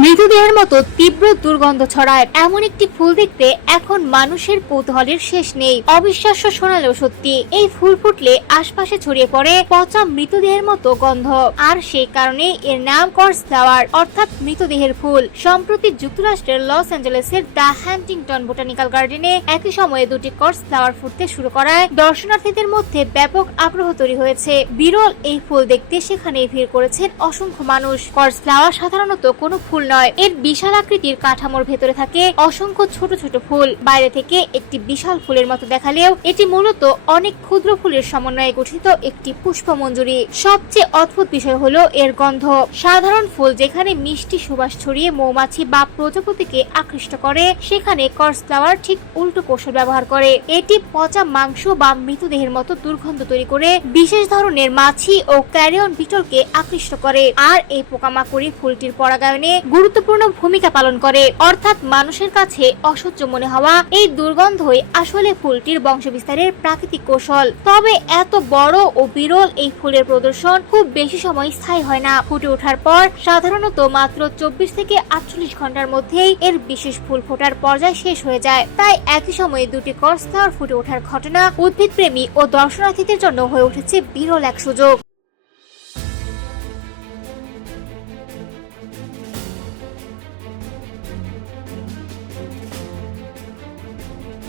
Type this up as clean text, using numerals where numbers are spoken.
মৃতদেহের মতো তীব্র দুর্গন্ধ ছড়ায় এমন একটি ফুল দেখতে এখন মানুষের কৌতূহলের শেষ নেই। অবিশ্বাস্য শোনালেও সত্যি, এই ফুল ফুটলে আশপাশে ছড়িয়ে পড়ে পচা মৃতদেহের মতো গন্ধ, আর সেই কারণে এর নাম কর্স ফ্লাওয়ার অর্থাৎ মৃতদেহের ফুল। সম্প্রতি যুক্তরাষ্ট্রের লস অ্যাঞ্জেলেসের দ্য হ্যান্টিংটন বোটানিক্যাল গার্ডেনে একই সময়ে দুটি কর্স ফ্লাওয়ার ফুটতে শুরু করায় দর্শনার্থীদের মধ্যে ব্যাপক আগ্রহ তৈরি হয়েছে। বিরল এই ফুল দেখতে সেখানে ভিড় করেছেন অসংখ্য মানুষ। কর্স ফ্লাওয়ার সাধারণত কোনো ফুল নয়, এর বিশাল আকৃতির কাঠামোর ভেতরে থাকে অসংখ্য ছোট ছোট ফুল। বাইরে থেকে একটি বিশাল ফুলের মতো দেখালেও এটি মূলত অনেক ক্ষুদ্র ফুলের সমন্বয়ে গঠিত একটি পুষ্পমঞ্জুরি। সবচেয়ে অদ্ভুত বিষয় হলো এর গন্ধ। সাধারণ ফুল যেখানে মিষ্টি সুবাস ছড়িয়ে মৌমাছি বা প্রজাপতিকে আকৃষ্ট করে, সেখানে কর্স ফ্লাওয়ার ঠিক উল্টো কৌশল ব্যবহার করে। এটি পচা মাংস বা মৃতদেহের মতো দুর্গন্ধ তৈরি করে বিশেষ ধরনের মাছি ও ক্যারিয়ন বিটলকে আকৃষ্ট করে, আর এই পোকামাকড়ি ফুলটির পরাগায়নে গুরুত্বপূর্ণ ভূমিকা পালন করে। অর্থাৎ মানুষের কাছে অসহ্য মনে হওয়া এই দুর্গন্ধই আসলে ফুলটির বংশবিস্তারের প্রাকৃতিক কৌশল। তবে এত বড় ও বিরল এই ফুলের প্রদর্শন খুব বেশি সময় স্থায়ী হয় না। ফুটে ওঠার পর সাধারণত মাত্র 24 থেকে 48 ঘন্টার মধ্যেই এর বিশেষ ফুল ফোটার পর্যায় শেষ হয়ে যায়। তাই একই সময়ে দুটি কর্স ফ্লাওয়ার ফুটে ওঠার ঘটনা উদ্ভিদপ্রেমী ও দর্শনার্থীদের জন্য হয়ে উঠেছে বিরল এক সুযোগ।